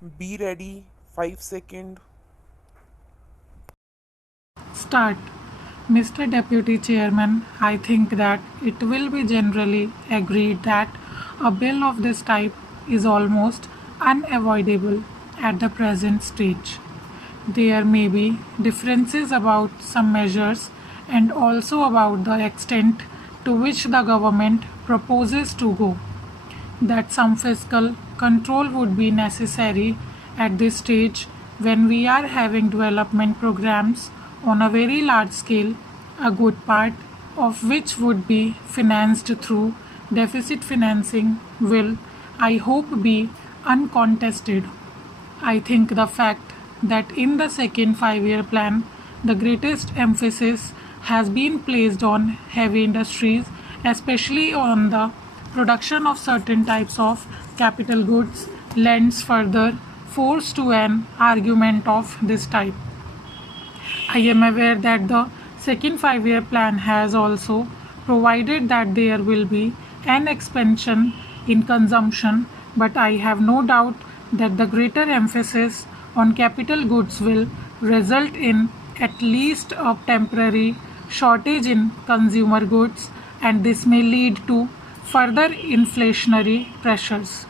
Be ready, 5 seconds. Start. Mr. Deputy Chairman, I think that it will be generally agreed that a bill of this type is almost unavoidable at the present stage. There may be differences about some measures and also about the extent to which the government proposes to go. That some fiscal control would be necessary at this stage when we are having development programs on a very large scale, a good part of which would be financed through deficit financing will, I hope, be uncontested. I think the fact that in the second 5 year plan, the greatest emphasis has been placed on heavy industries, especially on the production of certain types of capital goods, lends further force to an argument of this type. I am aware that the second 5 year plan has also provided that there will be an expansion in consumption, but I have no doubt that the greater emphasis on capital goods will result in at least a temporary shortage in consumer goods, and this may lead to further inflationary pressures.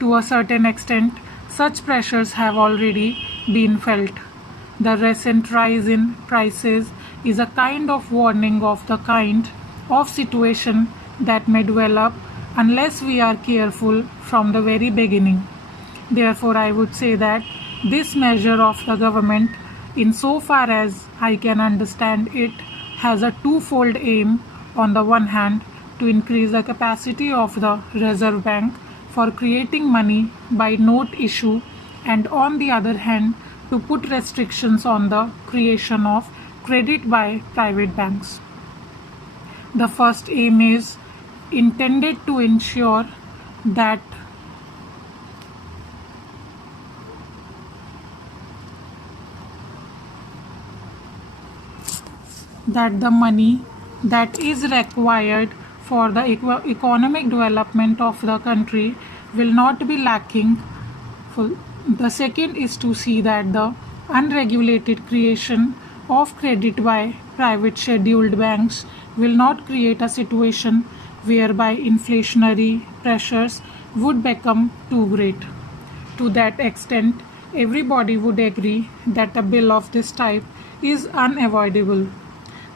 To a certain extent, such pressures have already been felt. The recent rise in prices is a kind of warning of the kind of situation that may develop unless we are careful from the very beginning. Therefore, I would say that this measure of the government, insofar as I can understand it, has a twofold aim. On the one hand, to increase the capacity of the Reserve Bank for creating money by note issue, and on the other hand, to put restrictions on the creation of credit by private banks. The first aim is intended to ensure that the money that is required for the economic development of the country will not be lacking. The second is to see that the unregulated creation of credit by private scheduled banks will not create a situation whereby inflationary pressures would become too great. To that extent, everybody would agree that a bill of this type is unavoidable.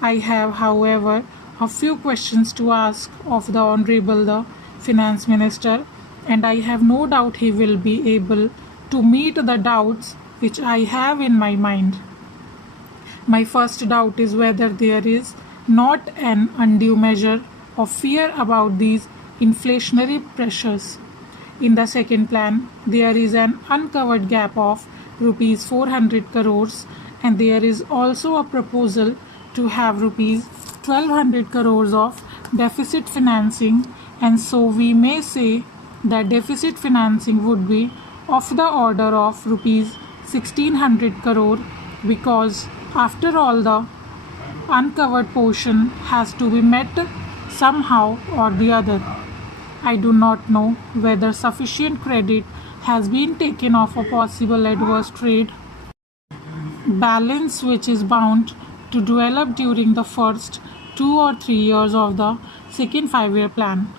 I have, however, a few questions to ask of the Honorable the Finance Minister, and I have no doubt he will be able to meet the doubts which I have in my mind. My first doubt is whether there is not an undue measure of fear about these inflationary pressures. In the second plan, there is an uncovered gap of rupees 400 crores, and there is also a proposal to have rupees 1200 crores of deficit financing, and so we may say that deficit financing would be of the order of rupees 1600 crore, because after all the uncovered portion has to be met somehow or the other. I do not know whether sufficient credit has been taken of a possible adverse trade balance which is bound to develop during the first 2 or 3 years of the second 5 year plan.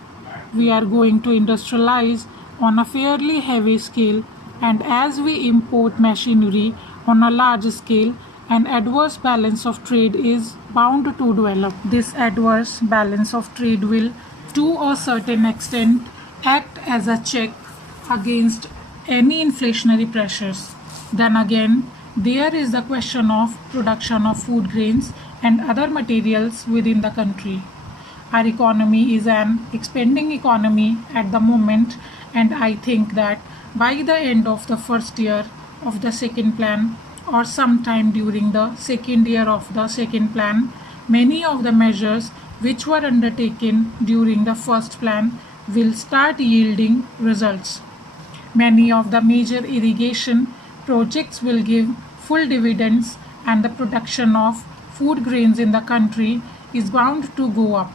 We are going to industrialize on a fairly heavy scale, and as we import machinery on a large scale, an adverse balance of trade is bound to develop. This adverse balance of trade will, to a certain extent, act as a check against any inflationary pressures. Then again, there is the question of production of food grains and other materials within the country. Our economy is an expanding economy at the moment, and I think that by the end of the first year of the second plan, or sometime during the second year of the second plan, many of the measures which were undertaken during the first plan will start yielding results. Many of the major irrigation projects will give full dividends, and the production of food grains in the country is bound to go up.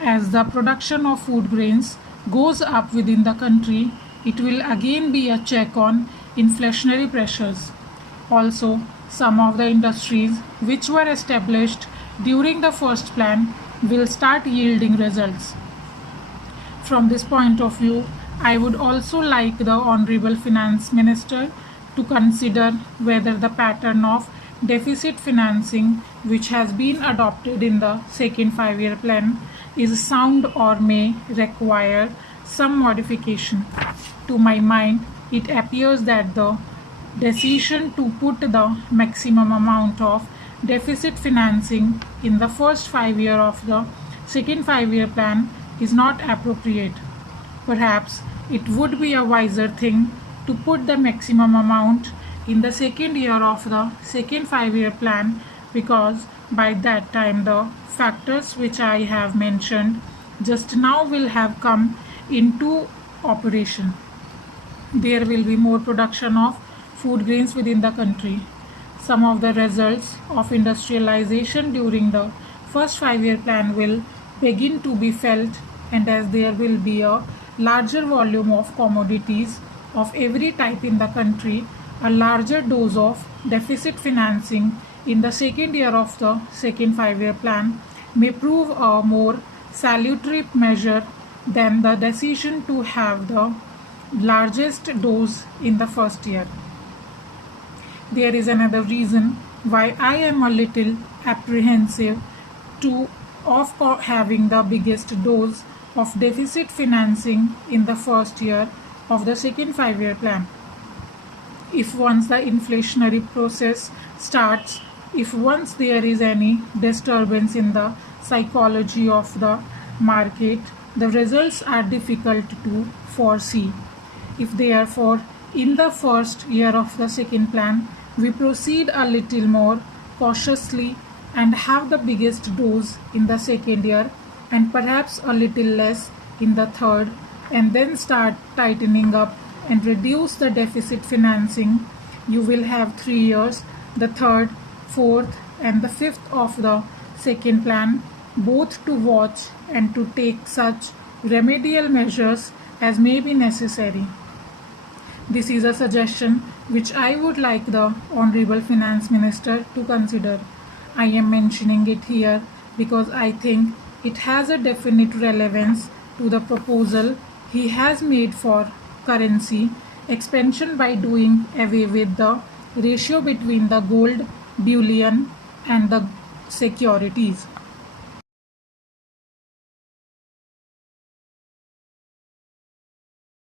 As the production of food grains goes up within the country, It will again be a check on inflationary pressures. Also, some of the industries which were established during the first plan will start yielding results. From this point of view, I would also like the Honorable Finance Minister to consider whether the pattern of deficit financing which has been adopted in the second 5-year plan is sound or may require some modification. To my mind, it appears that the decision to put the maximum amount of deficit financing in the first 5 year of the second 5-year plan is not appropriate. Perhaps it would be a wiser thing to put the maximum amount in the second year of the second 5-year plan, because by that time the factors which I have mentioned just now will have come into operation. There will be more production of food grains within the country. Some of the results of industrialization during the first 5-year plan will begin to be felt, and as there will be a larger volume of commodities of every type in the country, a larger dose of deficit financing in the second year of the second 5-year plan may prove a more salutary measure than the decision to have the largest dose in the first year. There is another reason why I am a little apprehensive of having the biggest dose of deficit financing in the first year of the second 5-year plan. If once the inflationary process starts, if once there is any disturbance in the psychology of the market, the results are difficult to foresee. If therefore in the first year of the second plan we proceed a little more cautiously and have the biggest dose in the second year and perhaps a little less in the third, and then start tightening up and reduce the deficit financing, you will have 3 years, the third, fourth and the fifth of the second plan, both to watch and to take such remedial measures as may be necessary. This is a suggestion which I would like the Honorable Finance Minister to consider. I am mentioning it here because I think it has a definite relevance to the proposal he has made for currency expansion by doing away with the ratio between the gold, bullion and the securities.